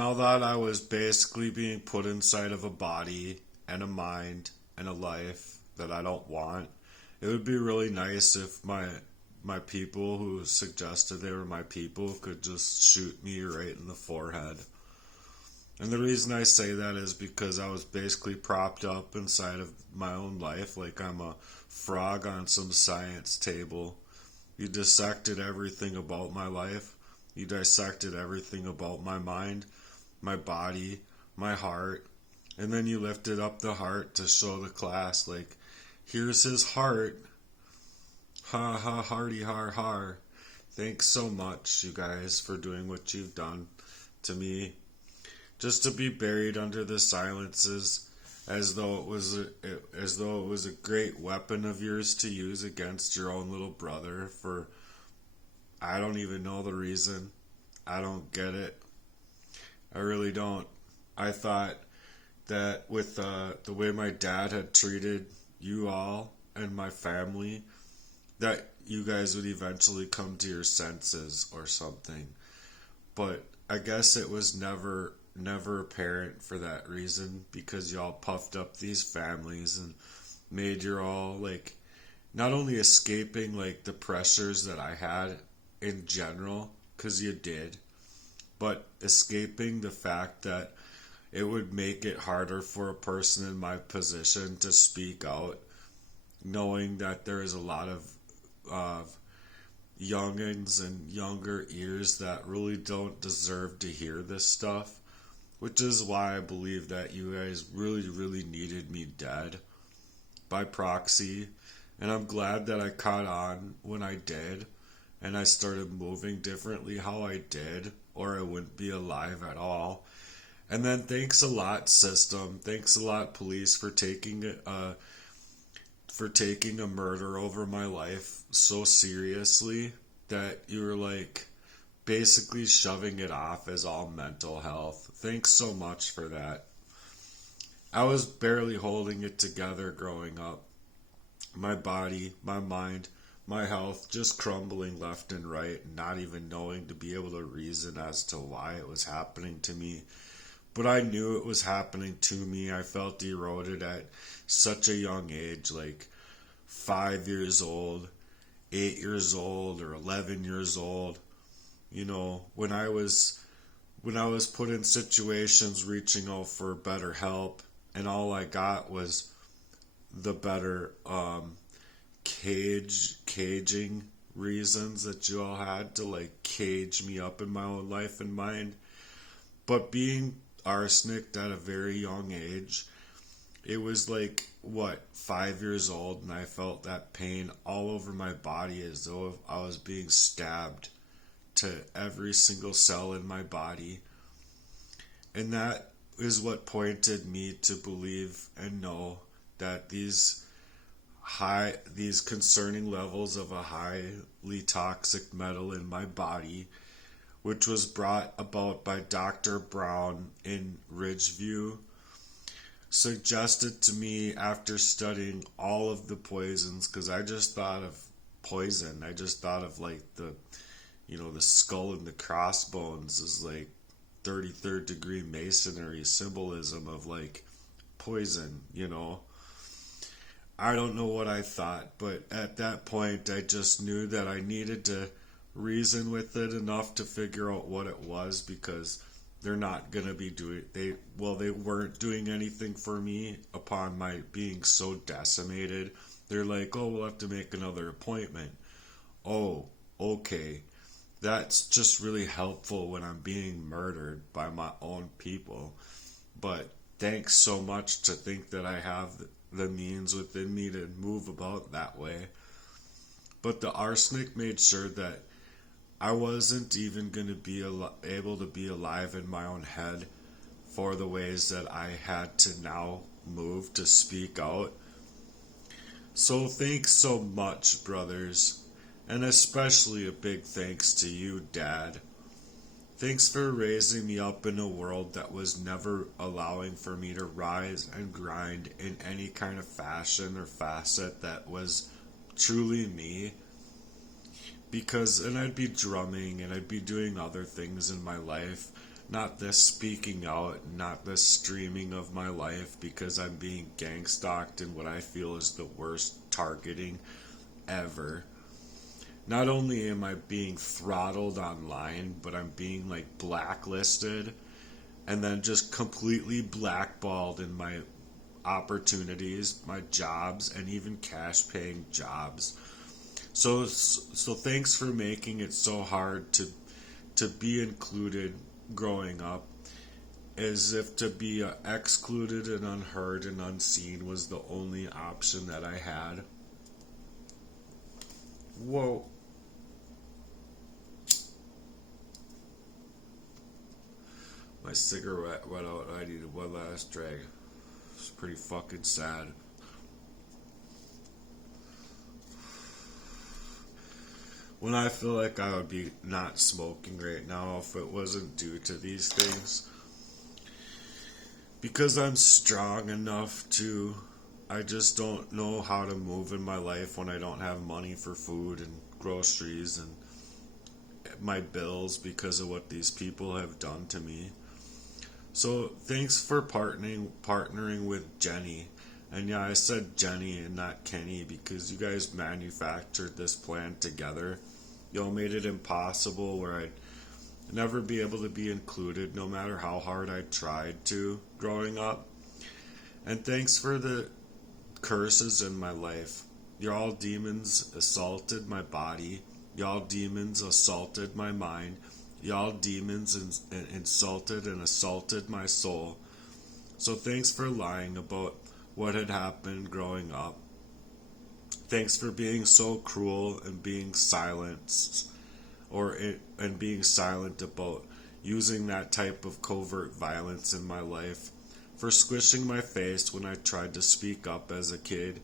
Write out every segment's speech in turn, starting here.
now that I was basically being put inside of a body and a mind and a life that I don't want, it would be really nice if my people who suggested they were my people could just shoot me right in the forehead. And the reason I say that is because I was basically propped up inside of my own life like I'm a frog on some science table. You dissected everything about my life. You dissected everything about my mind, my body, my heart. And then you lifted up the heart to show the class, like, here's his heart. Ha ha, hardy har har. Thanks so much, you guys, for doing what you've done to me. Just to be buried under the silences, as though it was a great weapon of yours to use against your own little brother for I don't even know the reason. I don't get it. I really don't. I thought that with the way my dad had treated you all and my family, that you guys would eventually come to your senses or something. But I guess it was never apparent for that reason, because y'all puffed up these families and made your all like not only escaping like the pressures that I had in general, because you did, but escaping the fact that it would make it harder for a person in my position to speak out, knowing that there is a lot of youngins and younger ears that really don't deserve to hear this stuff, which is why I believe that you guys really, really needed me dead by proxy. And I'm glad that I caught on when I did, and I started moving differently how I did, or I wouldn't be alive at all. And then thanks a lot, system. Thanks a lot, police, for taking a murder over my life so seriously that you were like basically shoving it off as all mental health. Thanks so much for that. I was barely holding it together growing up. My body, my mind, my health just crumbling left and right, not even knowing to be able to reason as to why it was happening to me. But I knew it was happening to me. I felt eroded at such a young age, like 5 years old, 8 years old, or 11 years old. You know, when I was put in situations reaching out for better help, and all I got was the better caging reasons that you all had to like cage me up in my own life and mind. But being arsenic at a very young age, it was like, 5 years old, and I felt that pain all over my body as though I was being stabbed to every single cell in my body. And that is what pointed me to believe and know that these concerning levels of a highly toxic metal in my body, which was brought about by Dr. Brown in Ridgeview, suggested to me after studying all of the poisons, because I just thought of poison. I just thought of like the skull and the crossbones is like 33rd degree masonry symbolism of like poison, I don't know what I thought, but at that point I just knew that I needed to reason with it enough to figure out what it was, because they're not going to be they weren't doing anything for me upon my being so decimated. They're like, oh, we'll have to make another appointment. Oh, okay. That's just really helpful when I'm being murdered by my own people. But thanks so much to think that I have the means within me to move about that way. But the arsenic made sure that I wasn't even going to be able to be alive in my own head for the ways that I had to now move to speak out. So thanks so much, brothers, and especially a big thanks to you, Dad. Thanks for raising me up in a world that was never allowing for me to rise and grind in any kind of fashion or facet that was truly me. And I'd be drumming and I'd be doing other things in my life, not this speaking out, not this streaming of my life because I'm being gang stalked in what I feel is the worst targeting ever. Not only am I being throttled online, but I'm being like blacklisted and then just completely blackballed in my opportunities, my jobs, and even cash paying jobs. So thanks for making it so hard to be included growing up, as if to be excluded and unheard and unseen was the only option that I had. Whoa. My cigarette went out. I needed one last drag. It's pretty fucking sad. When I feel like I would be not smoking right now if it wasn't due to these things. Because I'm strong enough to, I just don't know how to move in my life when I don't have money for food and groceries and my bills because of what these people have done to me. So thanks for partnering with Jenny. And yeah, I said Jenny and not Kenny because you guys manufactured this plan together. Y'all made it impossible where I'd never be able to be included no matter how hard I tried to growing up. And thanks for the curses in my life. Y'all demons assaulted my body. Y'all demons assaulted my mind. Y'all demons insulted and assaulted my soul. So thanks for lying about what had happened growing up. Thanks for being so cruel and being silenced, and being silent about using that type of covert violence in my life. For squishing my face when I tried to speak up as a kid,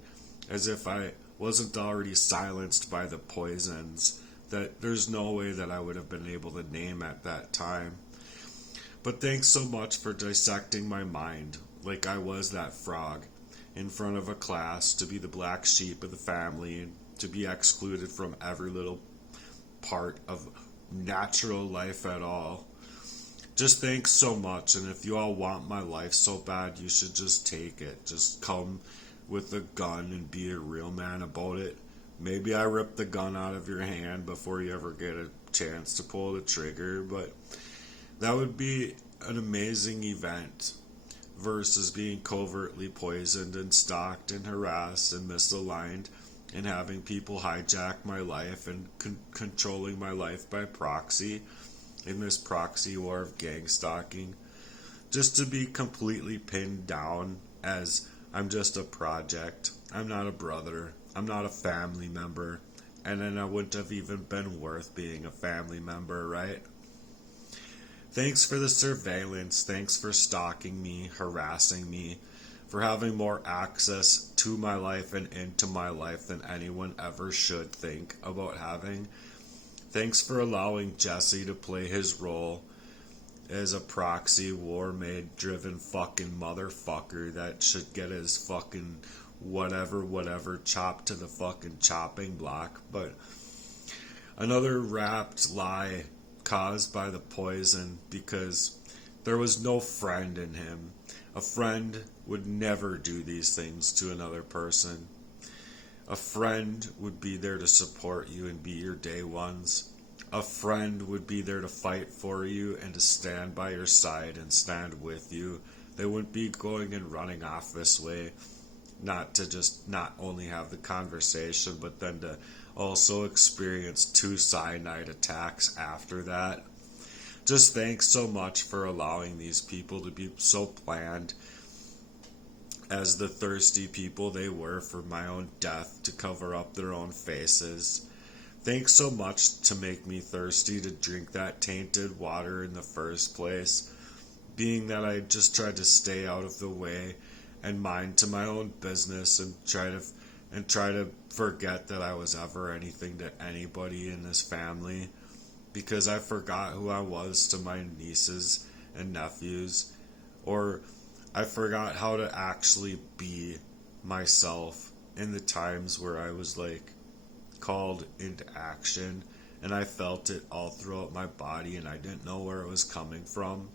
as if I wasn't already silenced by the poisons that there's no way that I would have been able to name at that time. But thanks so much for dissecting my mind like I was that frog in front of a class, to be the black sheep of the family and to be excluded from every little part of natural life at all. Just thanks so much, and if you all want my life so bad, you should just take it. Just come with a gun and be a real man about it. Maybe I rip the gun out of your hand before you ever get a chance to pull the trigger, but that would be an amazing event versus being covertly poisoned and stalked and harassed and misaligned and having people hijack my life and controlling my life by proxy in this proxy war of gang stalking. Just to be completely pinned down as I'm just a project. I'm not a brother. I'm not a family member. And then I wouldn't have even been worth being a family member, right? Thanks for the surveillance. Thanks for stalking me, harassing me, for having more access to my life and into my life than anyone ever should think about having. Thanks for allowing Jesse to play his role as a proxy war-made driven fucking motherfucker that should get his fucking whatever chopped to the fucking chopping block. But another wrapped lie caused by the poison, because there was no friend in him. A friend would never do these things to another person. A friend would be there to support you and be your day ones. A friend would be there to fight for you and to stand by your side and stand with you. They wouldn't be going and running off this way, not to just not only have the conversation, but then to also experience 2 cyanide attacks after that. Just thanks so much for allowing these people to be so planned as the thirsty people they were for my own death to cover up their own faces. Thanks so much to make me thirsty to drink that tainted water in the first place, being that I just tried to stay out of the way and mind to my own business and try to forget that I was ever anything to anybody in this family, because I forgot who I was to my nieces and nephews, or I forgot how to actually be myself in the times where I was like called into action and I felt it all throughout my body, and I didn't know where it was coming from.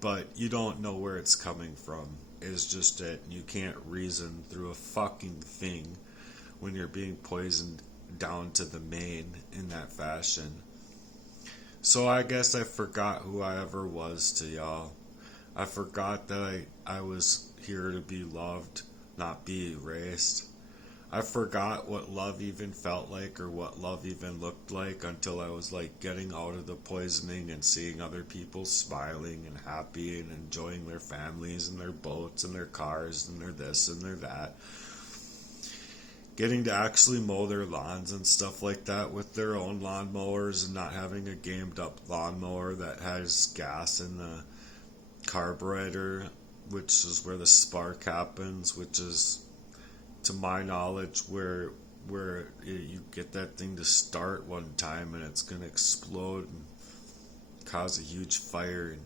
But you don't know where it's coming from, is just it. You can't reason through a fucking thing when you're being poisoned down to the main in that fashion. So I guess I forgot who I ever was to y'all. I forgot that I was here to be loved, not be erased. I forgot what love even felt like or what love even looked like until I was like getting out of the poisoning and seeing other people smiling and happy and enjoying their families and their boats and their cars and their this and their that. Getting to actually mow their lawns and stuff like that with their own lawnmowers and not having a gamed up lawnmower that has gas in the carburetor, which is where the spark happens, which is, to my knowledge, where you get that thing to start one time and it's going to explode and cause a huge fire. And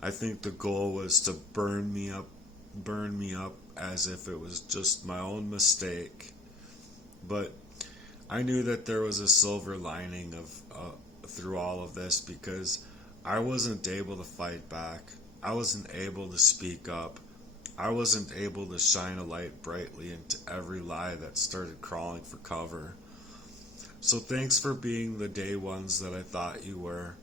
I think the goal was to burn me up as if it was just my own mistake. But I knew that there was a silver lining of through all of this, because I wasn't able to fight back. I wasn't able to speak up. I wasn't able to shine a light brightly into every lie that started crawling for cover. So thanks for being the day ones that I thought you were.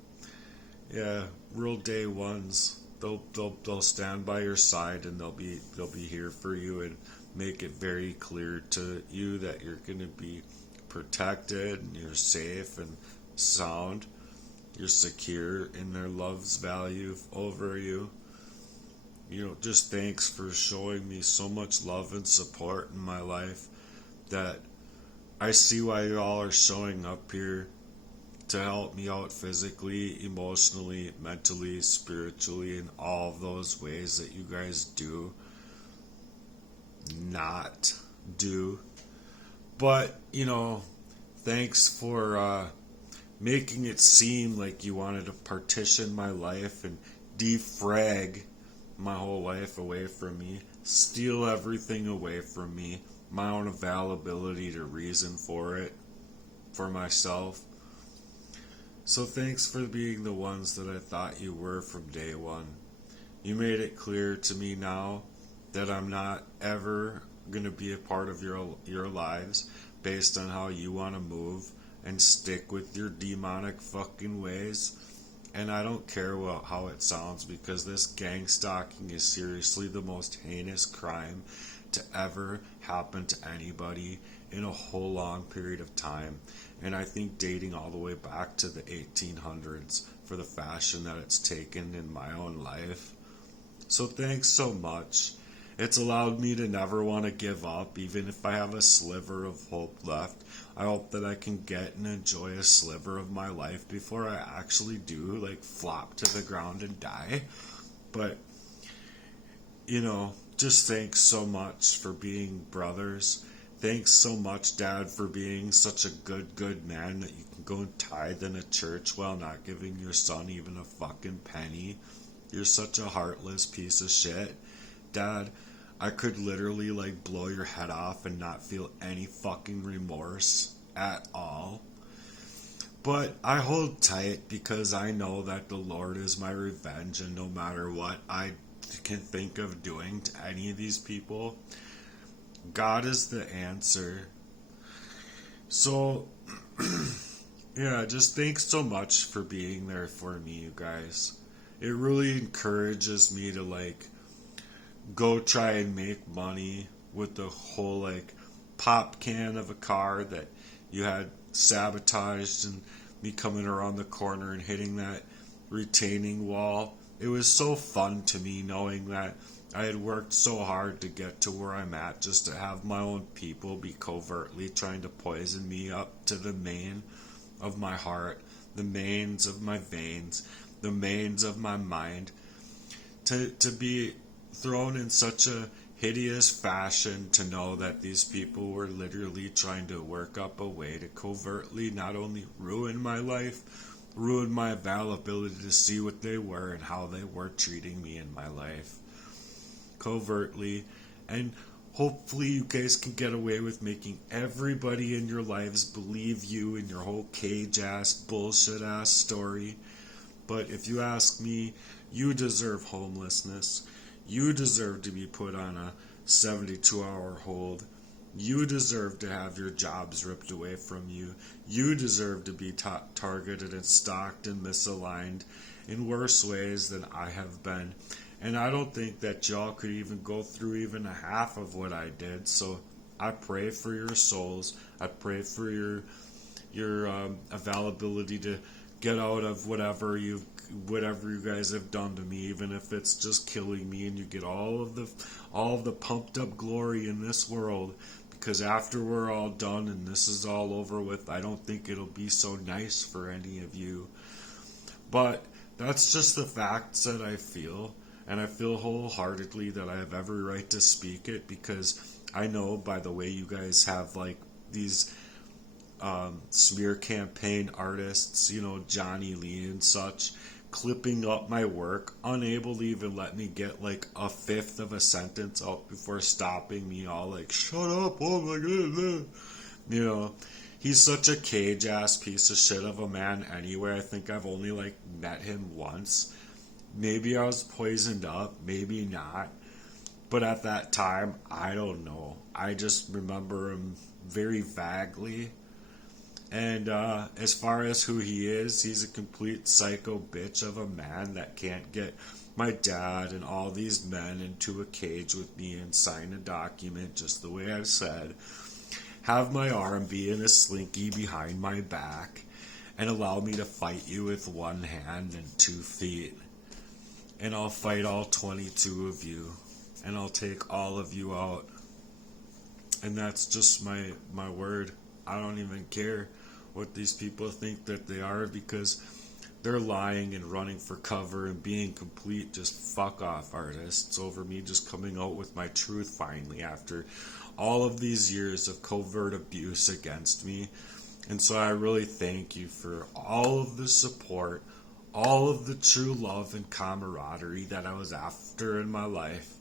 Yeah, real day ones. They'll stand by your side, and they'll be here for you and make it very clear to you that you're going to be protected and you're safe and sound. You're secure in their love's value over you. Just thanks for showing me so much love and support in my life, that I see why you all are showing up here to help me out physically, emotionally, mentally, spiritually, in all of those ways that you guys do not do. But, thanks for making it seem like you wanted to partition my life and defrag my whole life away from me, steal everything away from me, my own availability to reason for it, for myself. So thanks for being the ones that I thought you were from day one. You made it clear to me now that I'm not ever going to be a part of your lives based on how you want to move and stick with your demonic fucking ways. And I don't care how it sounds, because this gang stalking is seriously the most heinous crime to ever happen to anybody in a whole long period of time. And I think dating all the way back to the 1800s for the fashion that it's taken in my own life. So thanks so much. It's allowed me to never want to give up, even if I have a sliver of hope left. I hope that I can get and enjoy a sliver of my life before I actually do, flop to the ground and die. But, just thanks so much for being brothers. Thanks so much, Dad, for being such a good man that you can go and tithe in a church while not giving your son even a fucking penny. You're such a heartless piece of shit. Dad, I could literally blow your head off and not feel any fucking remorse at all. But I hold tight because I know that the Lord is my revenge, and no matter what I can think of doing to any of these people, God is the answer. So, yeah, just thanks so much for being there for me, you guys. It really encourages me to go try and make money with the whole pop can of a car that you had sabotaged, and me coming around the corner and hitting that retaining wall. It was so fun to me knowing that I had worked so hard to get to where I'm at, just to have my own people be covertly trying to poison me up to the main of my heart, the mains of my veins, the mains of my mind, to be thrown in such a hideous fashion, to know that these people were literally trying to work up a way to covertly not only ruin my life, ruin my availability to see what they were and how they were treating me in my life. Covertly, and Hopefully you guys can get away with making everybody in your lives believe you and your whole cage ass, bullshit ass story. But if you ask me, you deserve homelessness. You deserve to be put on a 72-hour hold. You deserve to have your jobs ripped away from you. You deserve to be targeted and stalked and misaligned in worse ways than I have been. And I don't think that y'all could even go through even a half of what I did. So I pray for your souls. I pray for your availability to get out of whatever you guys have done to me, even if it's just killing me, and you get all of the pumped up glory in this world. Because after we're all done and this is all over with, I don't think it'll be so nice for any of you. But that's just the facts that I feel. And I feel wholeheartedly that I have every right to speak it, because I know by the way you guys have like these smear campaign artists, Johnny Lee and such, clipping up my work, unable to even let me get like a fifth of a sentence out before stopping me, all like, shut up, oh my god. He's such a cage ass piece of shit of a man anyway. I think I've only like met him once. Maybe I was poisoned up, maybe not. But at that time, I don't know. I just remember him very vaguely. And as far as who he is, he's a complete psycho bitch of a man that can't get my dad and all these men into a cage with me and sign a document just the way I've said. Have my arm be in a slinky behind my back and allow me to fight you with one hand and 2 feet. And I'll fight all 22 of you, and I'll take all of you out. And that's just my word. I don't even care what these people think that they are, because they're lying and running for cover and being complete just fuck off artists over me just coming out with my truth finally after all of these years of covert abuse against me. And so I really thank you for all of the support, all of the true love and camaraderie that I was after in my life.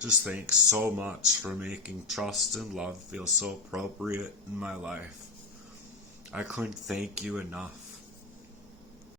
Just thanks so much for making trust and love feel so appropriate in my life. I couldn't thank you enough.